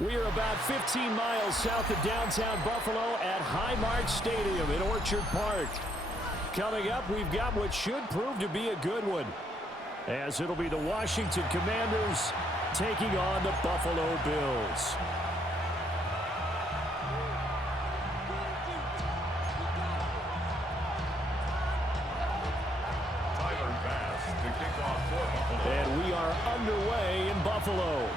We are about 15 miles south of downtown Buffalo at Highmark Stadium in Orchard Park. Coming up, we've got what should prove to be a good one, as it'll be the Washington Commanders taking on the Buffalo Bills. And we are underway in Buffalo.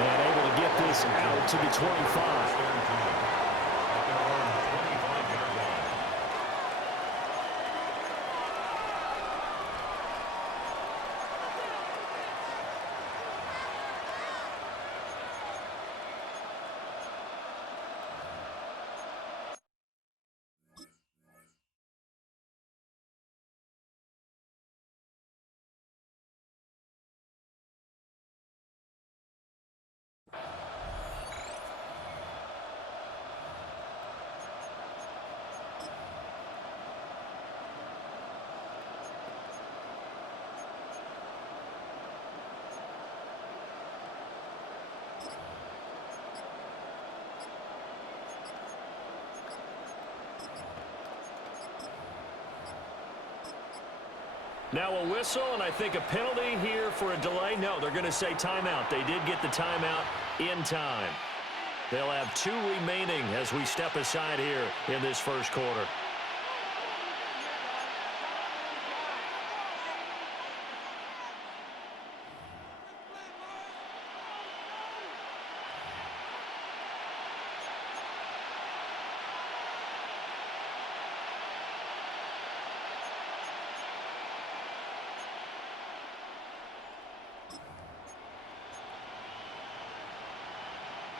And able to get this out to the 25. Now a whistle, and I think a penalty here for a delay. No, they're going to say timeout. They did get the timeout in time. They'll have 2 remaining as we step aside here in this first quarter.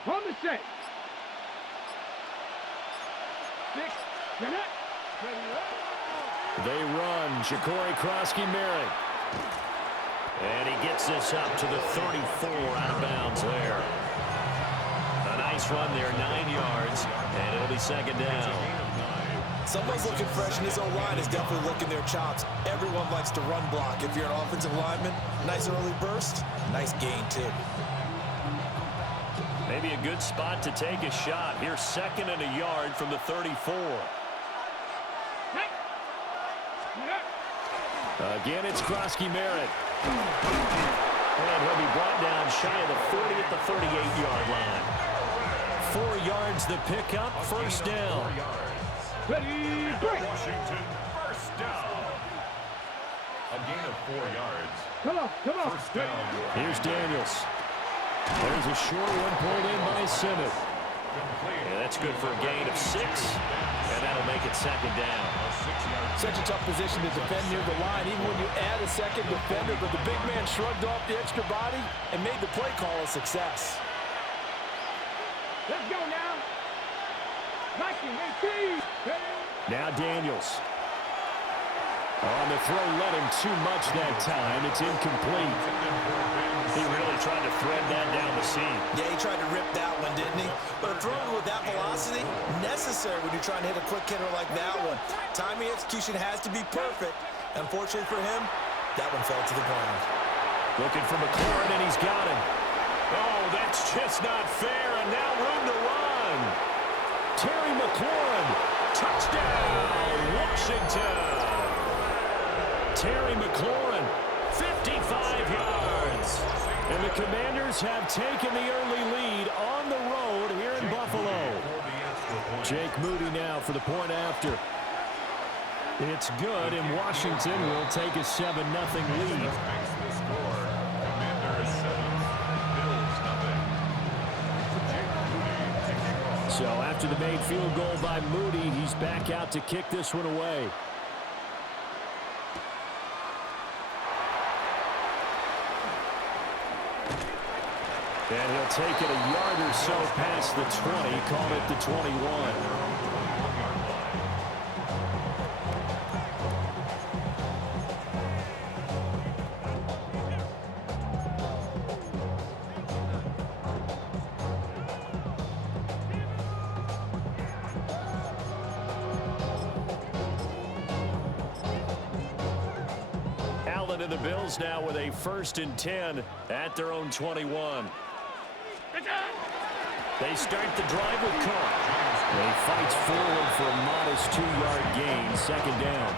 From the set. 6, connect. They run. Ja'Cory Krosky-Merritt. And he gets this up to the 34 out of bounds there. A nice run there, 9 yards, and it'll be second down. Someone's looking fresh, and his O-line is definitely looking their chops. Everyone likes to run block. If you're an offensive lineman, nice early burst, nice gain too. Maybe a good spot to take a shot. Here's 2nd and a yard from the 34. Again, it's Krosky-Merritt. And he'll be brought down shy of the 40 at the 38-yard line. 4 yards the pickup, first down. Ready, break. Washington, first down. A gain of 4 yards. Come on. First down. Here's Daniels. There's a short one pulled in by Simmons. Yeah, that's good for a gain of 6, and that'll make it second down. Such a tough position to defend near the line, even when you add a second defender, but the big man shrugged off the extra body and made the play call a success. Let's go now. 19, 18. Now Daniels. On the throw, let him too much that time. It's incomplete. He really tried to thread that down the seam. Yeah, he tried to rip that one, didn't he? But a throw with that velocity, necessary when you're trying to hit a quick hitter like that one. Timing execution has to be perfect. Unfortunately for him, that one fell to the ground. Looking for McLaurin, and he's got him. Oh, that's just not fair, and now room to run. Terry McLaurin, touchdown, Washington. Terry McLaurin, 55 yards. And the Commanders have taken the early lead on the road here in Buffalo. Jake Moody now for the point after. It's good, and Washington will take a 7-0 lead. So after the made field goal by Moody, he's back out to kick this one away. And he'll take it a yard or so past the 20, call it the 21. and the Bills now with a 1st and 10 at their own 21. They start the drive with Cook. They fights forward for a modest 2-yard gain, 2nd down.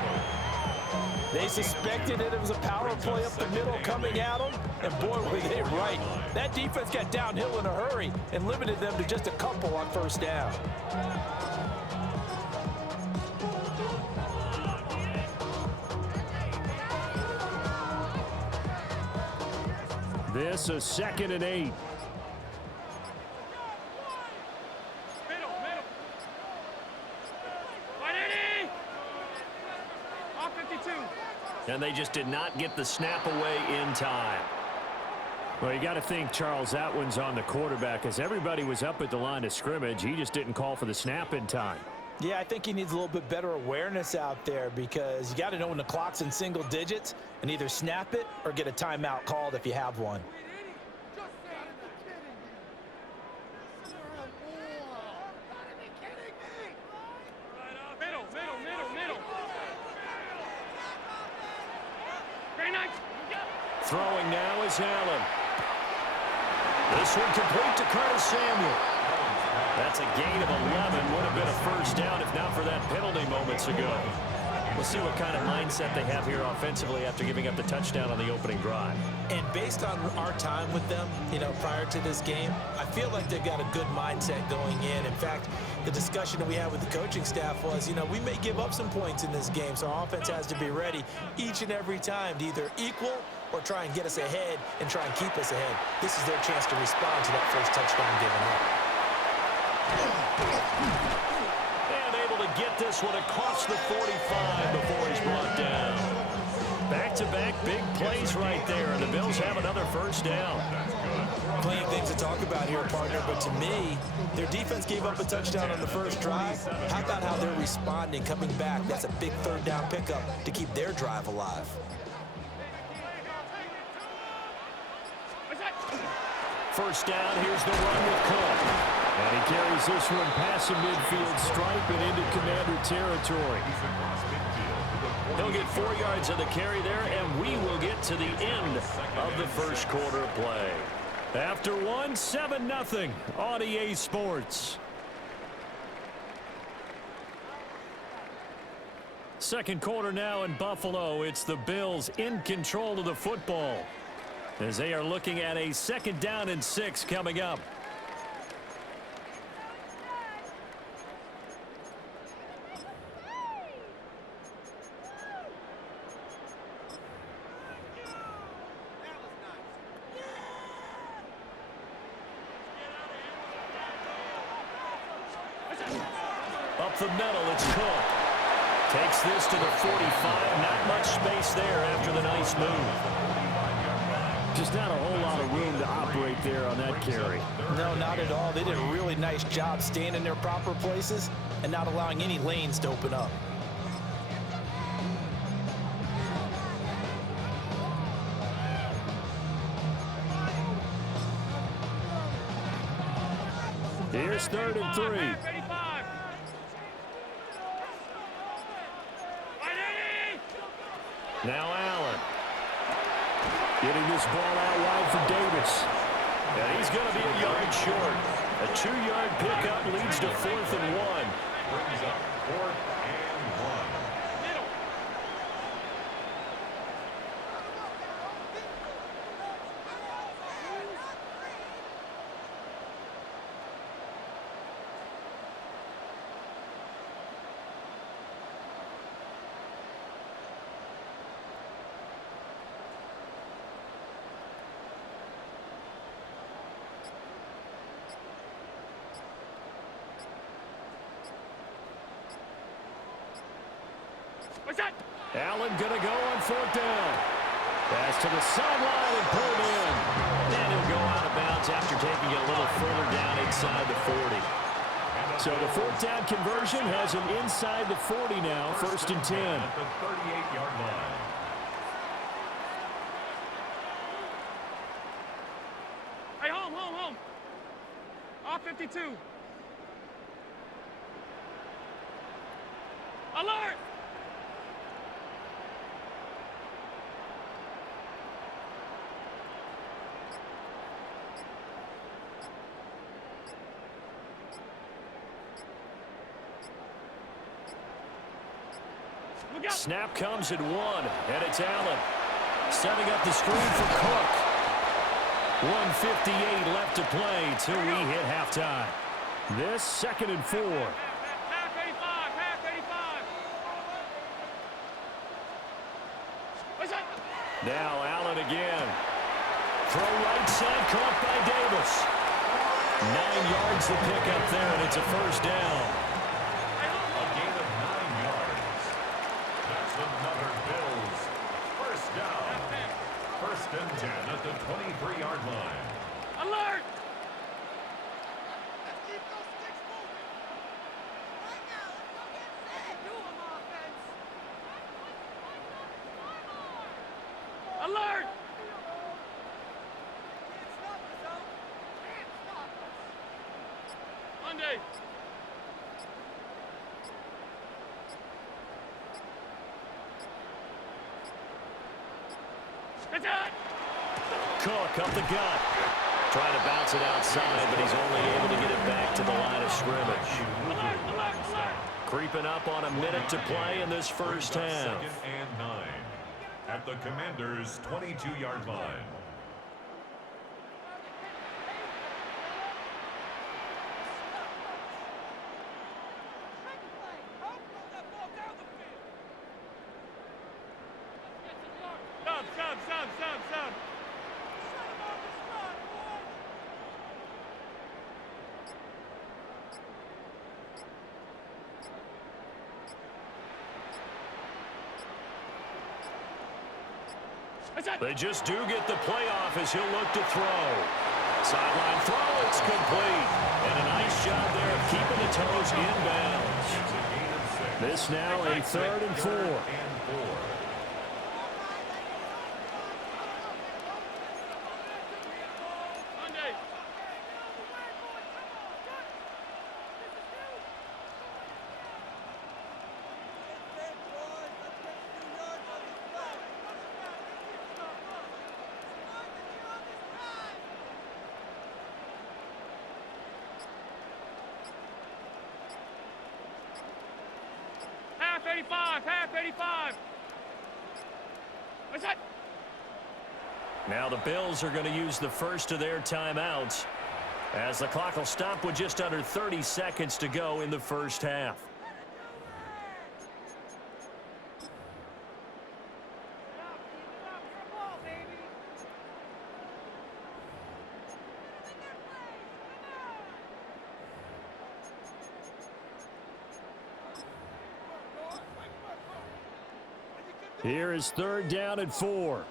They suspected it was a power play up the middle coming at them, and boy, were they right. That defense got downhill in a hurry and limited them to just a couple on 1st down. This a 2nd and 8. And they just did not get the snap away in time. Well, you got to think, Charles, that one's on the quarterback, as everybody was up at the line of scrimmage. He just didn't call for the snap in time. Yeah, I think he needs a little bit better awareness out there, because you got to know when the clock's in single digits and either snap it or get a timeout called if you have one. Throwing now is Allen. This one complete to Curtis Samuel. That's a gain of 11. Would have been a 1st down if not for that penalty moments ago. We'll see what kind of mindset they have here offensively after giving up the touchdown on the opening drive. And based on our time with them, prior to this game, I feel like they've got a good mindset going in. In fact, the discussion that we had with the coaching staff was, we may give up some points in this game, so our offense has to be ready each and every time to either equal or try and get us ahead and try and keep us ahead. This is their chance to respond to that first touchdown given up. And able to get this one across the 45 before he's brought down. Back-to-back big plays right there, and the Bills have another 1st down. Plenty of things to talk about here, partner, but to me, their defense gave up a touchdown on the first drive. How about how they're responding, coming back? That's a big 3rd down pickup to keep their drive alive. First down, here's the run with Cook. And he carries this one past the midfield stripe and into Commander territory. He'll get 4 yards of the carry there, and we will get to the end of the first quarter play. After 1, 7-0 on EA Sports. Second quarter now in Buffalo. It's the Bills in control of the football, as they are looking at a 2nd down and 6 coming up. Up the middle, it's Cook. Takes this to the 45. Not much space there after the nice move. Just not a whole lot of room to operate there on that carry. No, not at all. They did a really nice job staying in their proper places and not allowing any lanes to open up. Here's 3rd and 3. Now Allen. Getting this ball out wide for Davis. And he's going to be a yard short. A 2-yard pickup leads to 4th and 1. Brings up 4th and 1. Allen going to go on 4th down. Pass to the sideline and pulled in. And he'll go out of bounds after taking it a little further down inside the 40. So the 4th down conversion has him inside the 40 now, 1st and 10. At the 38-yard line. Hey, home. Off 52. Alert! Snap comes at 1, and it's Allen. Setting up the screen for Cook. 1:58 left to play till we hit halftime. This 2nd and 4. Half 85, half 85. What's that? Now Allen again. Throw right side, caught by Davis. 9 yards to pick up there, and it's a first down. A gain of 9 yards. That's another Bills first down. 1st and 10 at the 23-yard line. Alert! Let's keep those sticks moving. Right now, let's go get set. Do 'em, offense. Alert! Can't stop us, though. Can't stop us. Monday. It's out! Cook up the gut. Trying to bounce it outside, but he's only able to get it back to the line of scrimmage. Alert, alert, alert! Creeping up on a minute to play in this first half. 2nd and 9 at the Commanders' 22-yard line. Sub. They just do get the playoff as he'll look to throw. Sideline throw, it's complete. And a nice job there of keeping the toes in bounds. It's a gain of 6. This now a 3rd and 4. Monday. Half 85, half 85. What's that? Now the Bills are going to use the first of their timeouts as the clock will stop with just under 30 seconds to go in the first half. Here is 3rd down and 4.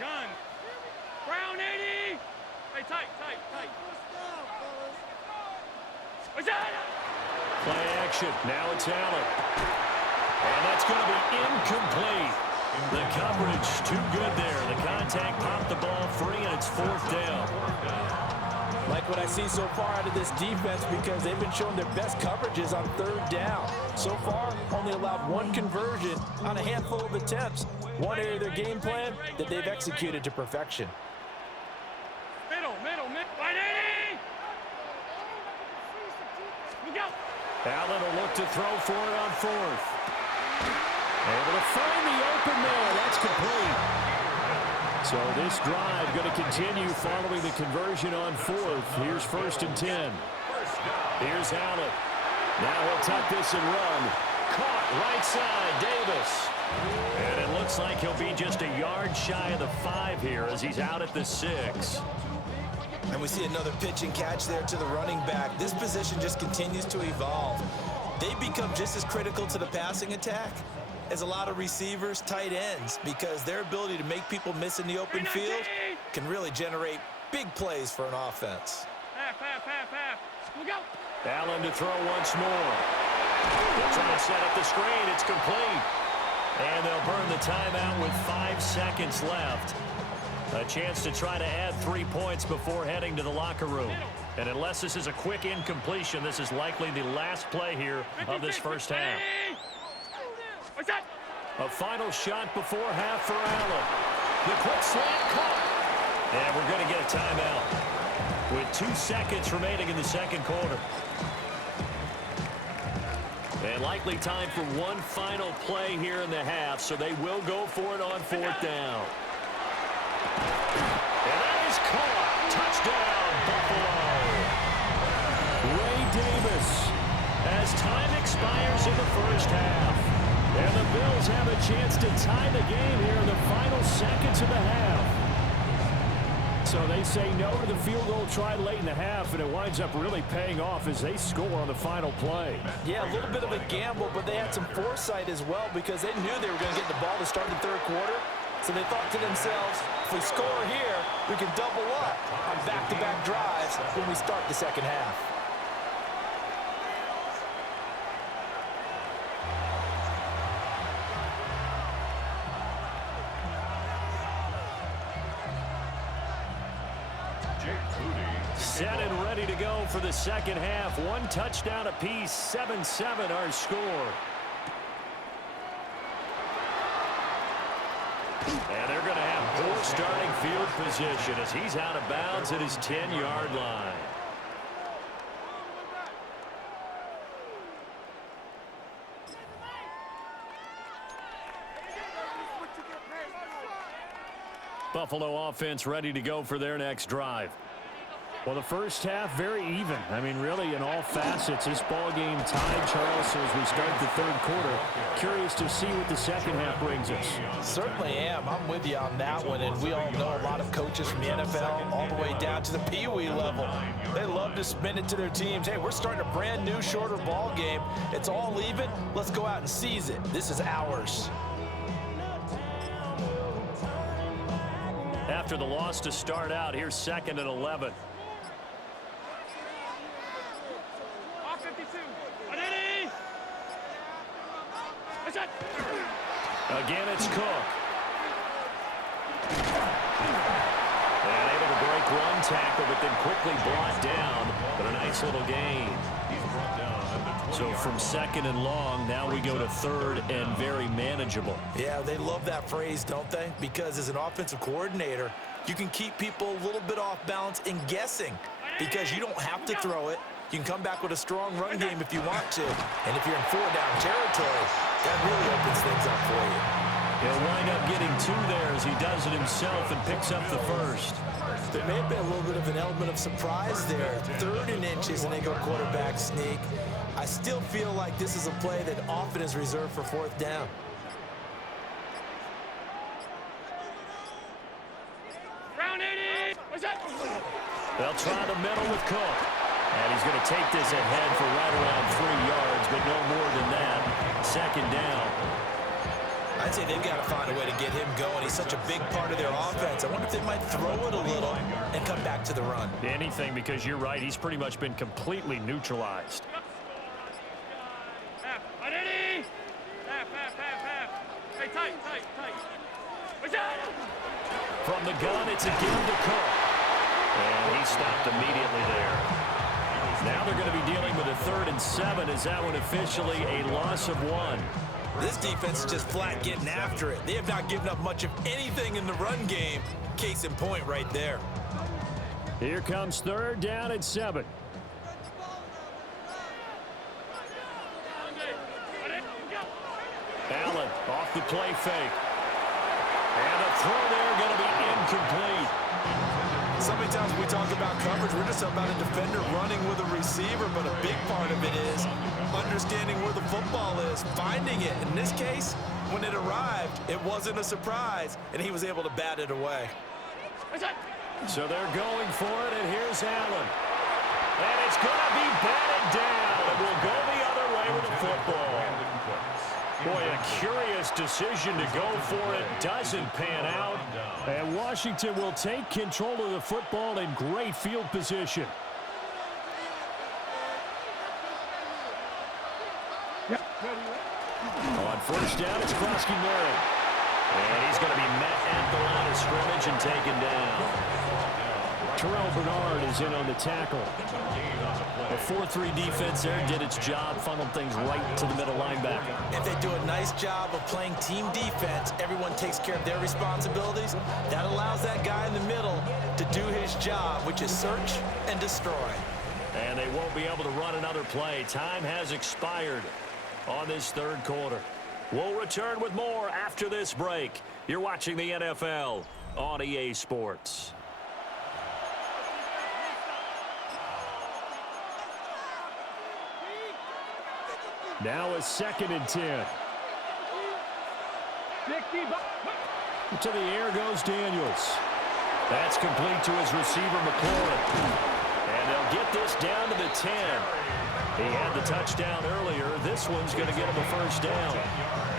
Gun. Brown 80. Hey, tight. What's that? Play action. Now it's Allen. And that's going to be incomplete. The coverage too good there. The contact popped the ball free, and it's 4th down. Like what I see so far out of this defense because they've been showing their best coverages on 3rd down. So far, only allowed 1 conversion on a handful of attempts. One area of their game plan that they've executed to perfection. Middle. 180. Look out. Allen will look to throw for it on 4th. Able to find the open there. That's complete. So this drive going to continue following the conversion on 4th. Here's 1st and 10. Here's Allen. Now he'll tuck this and run. Caught right side, Davis. And it looks like he'll be just a yard shy of the 5 here as he's out at the 6. And we see another pitch and catch there to the running back. This position just continues to evolve. They become just as critical to the passing attack as a lot of receivers, tight ends, because their ability to make people miss in the open field can really generate big plays for an offense. Half. Look out. Allen to throw once more. They'll try to set up the screen. It's complete. And they'll burn the timeout with 5 seconds left. A chance to try to add 3 points before heading to the locker room. And unless this is a quick incompletion, this is likely the last play here of this first half. What's that? A final shot before half for Allen. The quick slant caught. And we're going to get a timeout with 2 seconds remaining in the second quarter. And likely time for one final play here in the half, so they will go for it on 4th down. And that is caught. Touchdown, Buffalo. Ray Davis, as time expires in the first half. And the Bills have a chance to tie the game here in the final seconds of the half. So they say no to the field goal try late in the half, and it winds up really paying off as they score on the final play. Yeah, a little bit of a gamble, but they had some foresight as well because they knew they were going to get the ball to start the 3rd quarter. So they thought to themselves, if we score here, we can double up on back-to-back drives when we start the 2nd half. Set and ready to go for the 2nd half. 1 touchdown apiece, 7-7 our score. And they're going to have poor starting field position as he's out of bounds at his 10-yard line. Buffalo offense ready to go for their next drive. Well, the first half, very even. I mean, really, in all facets, this ball game tied, Charles, as we start the 3rd quarter. Curious to see what the 2nd half brings us. Certainly am. I'm with you on that one, and we all know a lot of coaches from the NFL all the way down to the Pee Wee level. They love to spin it to their teams. Hey, we're starting a brand new, shorter ball game. It's all even. Let's go out and seize it. This is ours. After the loss to start out, here's 2nd and 11. Again, it's Cook. And able to break one tackle, but then quickly brought down. But a nice little gain. So from 2nd and long, now we go to 3rd and very manageable. Yeah, they love that phrase, don't they? Because as an offensive coordinator, you can keep people a little bit off balance and guessing because you don't have to throw it. You can come back with a strong run game if you want to. And if you're in 4-down territory, that really opens things up for you. He'll wind up getting 2 there as he does it himself and picks up the 1st. There may have been a little bit of an element of surprise there. 3rd and inches and they go quarterback sneak. I still feel like this is a play that often is reserved for 4th down. Round 80. What's that? They'll try the middle with Cook. And he's going to take this ahead for right around 3 yards, but no more than that. 2nd down. I'd say they've got to find a way to get him going. He's such a big part of their offense. I wonder if they might throw it a little and come back to the run. Anything, because you're right. He's pretty much been completely neutralized. Half. 180. Half. Hey, tight. What's that? From the gun, it's again to Cook. And he stopped immediately there. Now they're going to be dealing with a 3rd and 7. Is that one officially a loss of 1? This defense is just flat getting after it. They have not given up much of anything in the run game. Case in point right there. Here comes 3rd down and 7. Allen off the play fake. And the throw there going to be incomplete. So many times when we talk about coverage, we're just about a defender running with a receiver, but a big part of it is understanding where the football is, finding it. In this case, when it arrived, it wasn't a surprise, and he was able to bat it away. So they're going for it, and here's Allen. And it's going to be batted down. It will go the other way with the football. Boy, a curious decision to go for it. Doesn't pan out. And Washington will take control of the football in great field position. On 1st down, it's Krosky-Murray. And he's going to be met at the line of scrimmage and taken down. Terrell Bernard is in on the tackle. A 4-3 defense there did its job, funneled things right to the middle linebacker. If they do a nice job of playing team defense, everyone takes care of their responsibilities. That allows that guy in the middle to do his job, which is search and destroy. And they won't be able to run another play. Time has expired. on this third quarter. We'll return with more after this break. You're watching the NFL on EA Sports. Now a 2nd and 10. To the air goes Daniels. That's complete to his receiver, McLaurin. And they'll get this down to the 10. He had the touchdown earlier. This one's going to get him a first down.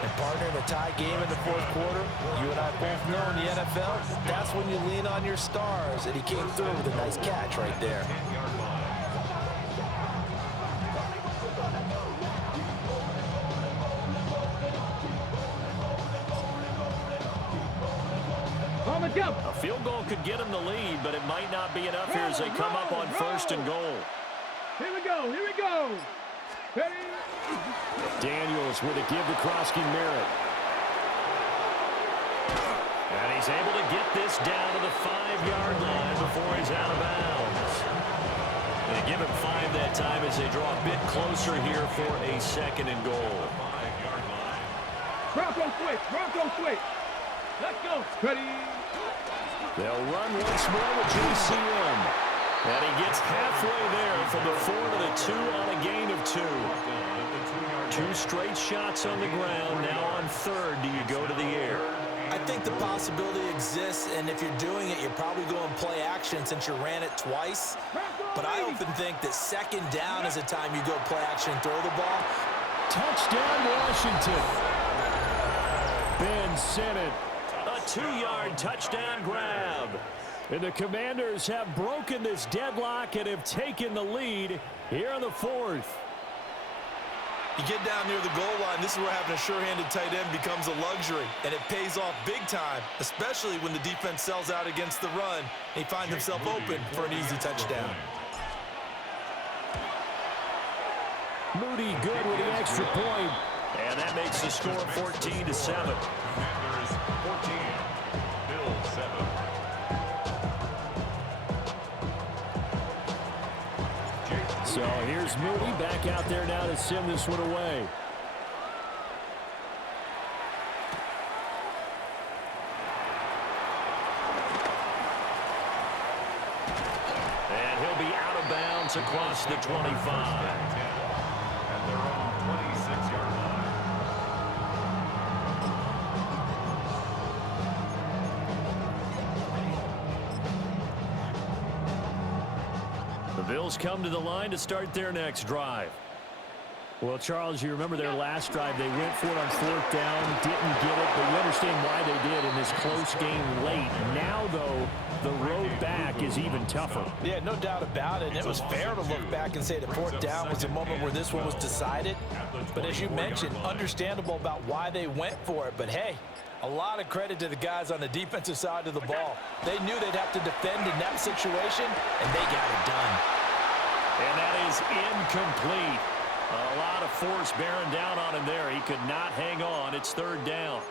And partner, in a tie game in the fourth quarter, you and I both know in the NFL, that's when you lean on your stars. And he came through with a nice catch right there. A field goal could get him the lead, but it might not be enough here as they come up on 1st and goal. Here we go. Here we go. Ready? Daniels with a give to Krosky Merritt. And he's able to get this down to the 5-yard line before he's out of bounds. They give him 5 that time as they draw a bit closer here for a 2nd and goal. Bronco switch. Bronco switch. Let's go. Ready? They'll run once more with JCM. And he gets halfway there from the 4 to the 2 on a gain of 2. 2 straight shots on the ground. Now on 3rd, do you go to the air? I think the possibility exists, and if you're doing it, you're probably going play action since you ran it twice. But I often think that 2nd down is the time you go play action and throw the ball. Touchdown, Washington. Ben Sinnott. A 2-yard touchdown grab. And the Commanders have broken this deadlock and have taken the lead here in the 4th. You get down near the goal line, this is where having a sure-handed tight end becomes a luxury, and it pays off big time, especially when the defense sells out against the run. He finds himself open for an easy touchdown. Moody good with the extra point. And that makes the score 14-7. Commanders 14, Bills 7. So here's Moody back out there now to send this one away. And he'll be out of bounds across the 25. At their own 26-yard line. The Bills come to the line to start their next drive. Well, Charles, you remember their last drive. They went for it on 4th down, didn't get it, but you understand why they did in this close game late. Now, though, the road back is even tougher. Yeah, no doubt about it. And it was fair to look back and say the 4th down was the moment where this one was decided. But as you mentioned, understandable about why they went for it. But, hey, a lot of credit to the guys on the defensive side of the ball. They knew they'd have to defend in that situation, and they got it done. And that is incomplete. A lot of force bearing down on him there. He could not hang on. It's 3rd down.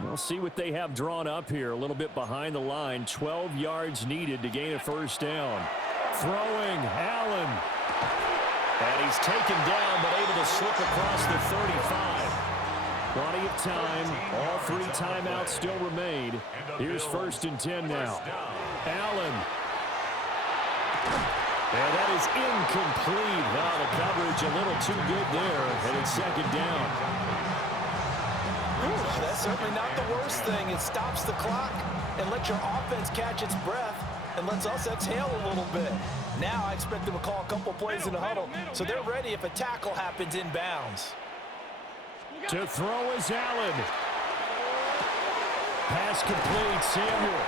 We'll see what they have drawn up here. A little bit behind the line. 12 yards needed to gain a first down. Throwing, Allen. And he's taken down, but able to slip across the 35. Plenty of time. All 3 timeouts still remain. Here's 1st and 10 now. Allen. And that is incomplete. Now the coverage a little too good there, and it's 2nd down. Ooh, that's certainly not the worst thing. It stops the clock and lets your offense catch its breath and lets us exhale a little bit. Now I expect them to call a couple plays in the huddle, so they're ready if a tackle happens inbounds. To throw is Allen. Pass complete, Samuel.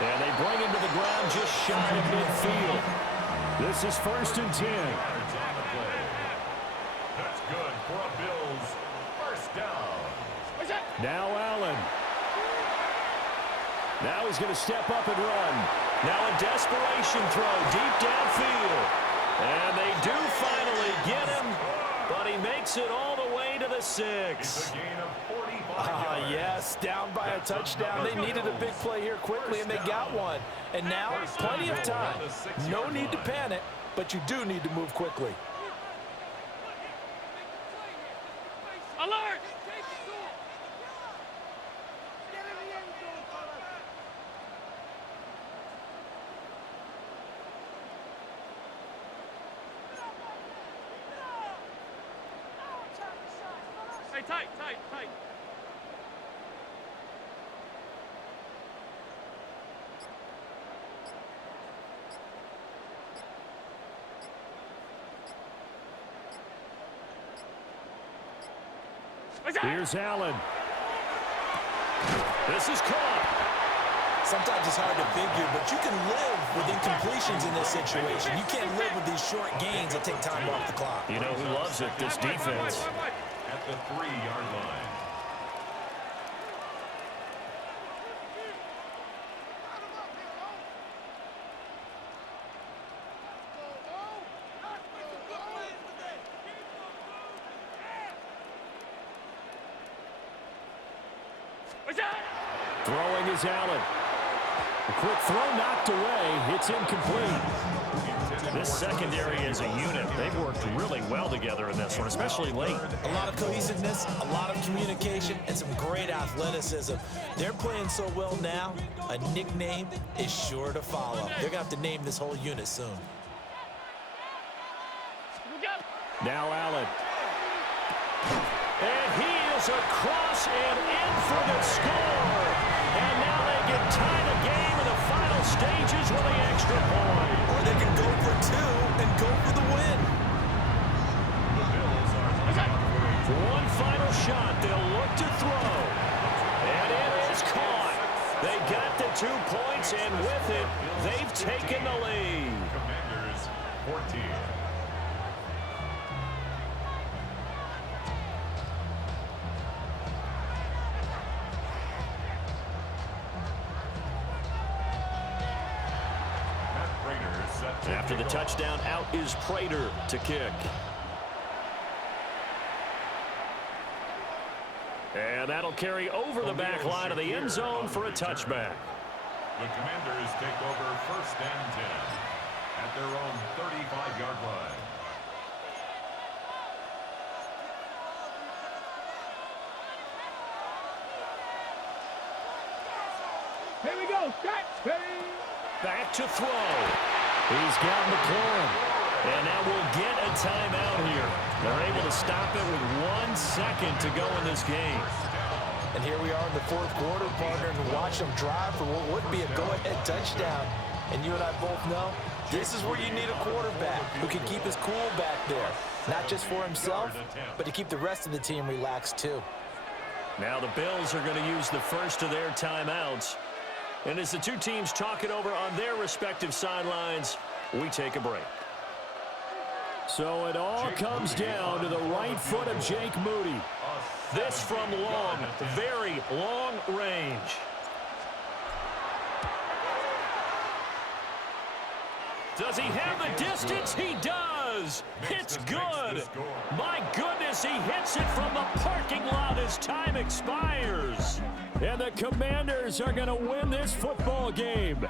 And they bring him to the ground just shy of midfield. This is 1st and 10. That's good for a Bills first down. Now Allen. Now he's going to step up and run. Now a desperation throw deep downfield. And they do finally get him, but he makes it all the way to the 6. It's a gain of 45 yards. Yes, down by a touchdown. They needed a big play here quickly, and they got one. And now, plenty of time. No need to panic, but you do need to move quickly. Alert! Get in the end zone, fellas. Hey, tight, tight, tight. Here's Allen. This is caught. Sometimes it's hard to figure, but you can live with incompletions in this situation. You can't live with these short gains that take time off the clock. You know who loves it? This defense. At the 3-yard line. Throwing is Allen. A quick throw knocked away. It's incomplete. This secondary as a unit, they've worked really well together in this one, especially late. A lot of cohesiveness, a lot of communication, and some great athleticism. They're playing so well now, a nickname is sure to follow. They're going to have to name this whole unit soon. Now Allen. And he is across and in for the score. And now they can tie the game in the final stages with the extra point. Or they can go for two and go for the win. One final shot. They'll look to throw. And it is caught. They got the 2 points, and with it, they've taken the lead. Commanders 14. After the touchdown, out is Prater to kick. And that'll carry over the back line of the end zone for a touchback. The Commanders take over 1st and 10 at their own 35-yard line. Here we go. Set. Ready. Back to throw. He's got McLaurin. And now we'll get a timeout here. They're able to stop it with 1 second to go in this game. And here we are in the 4th quarter, partner, and watch them drive for what would be a go-ahead touchdown. And you and I both know this is where you need a quarterback who can keep his cool back there. Not just for himself, but to keep the rest of the team relaxed too. Now the Bills are going to use the first of their timeouts. And as the two teams talk it over on their respective sidelines, we take a break. So it all comes down to the right foot of Jake Moody. This from long, very long range. Does he have the distance? He does. It's good. My goodness, he hits it from the parking lot as time expires. And the Commanders are going to win this football game.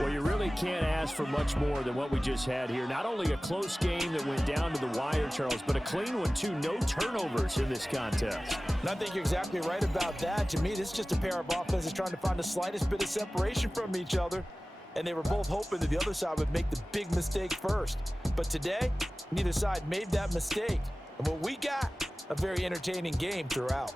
Well, you really can't ask for much more than what we just had here. Not only a close game that went down to the wire, Charles, but a clean one, too. No turnovers in this contest. And I think you're exactly right about that. To me, this is just a pair of offenses trying to find the slightest bit of separation from each other. And they were both hoping that the other side would make the big mistake first. But today, neither side made that mistake. And what we got, a very entertaining game throughout.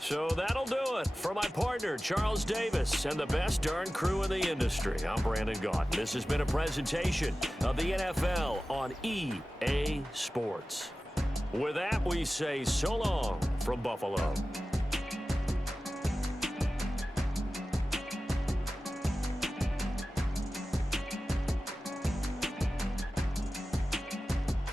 So that'll do it for my partner, Charles Davis, and the best darn crew in the industry. I'm Brandon Gaudin. This has been a presentation of the NFL on EA Sports. With that, we say so long from Buffalo.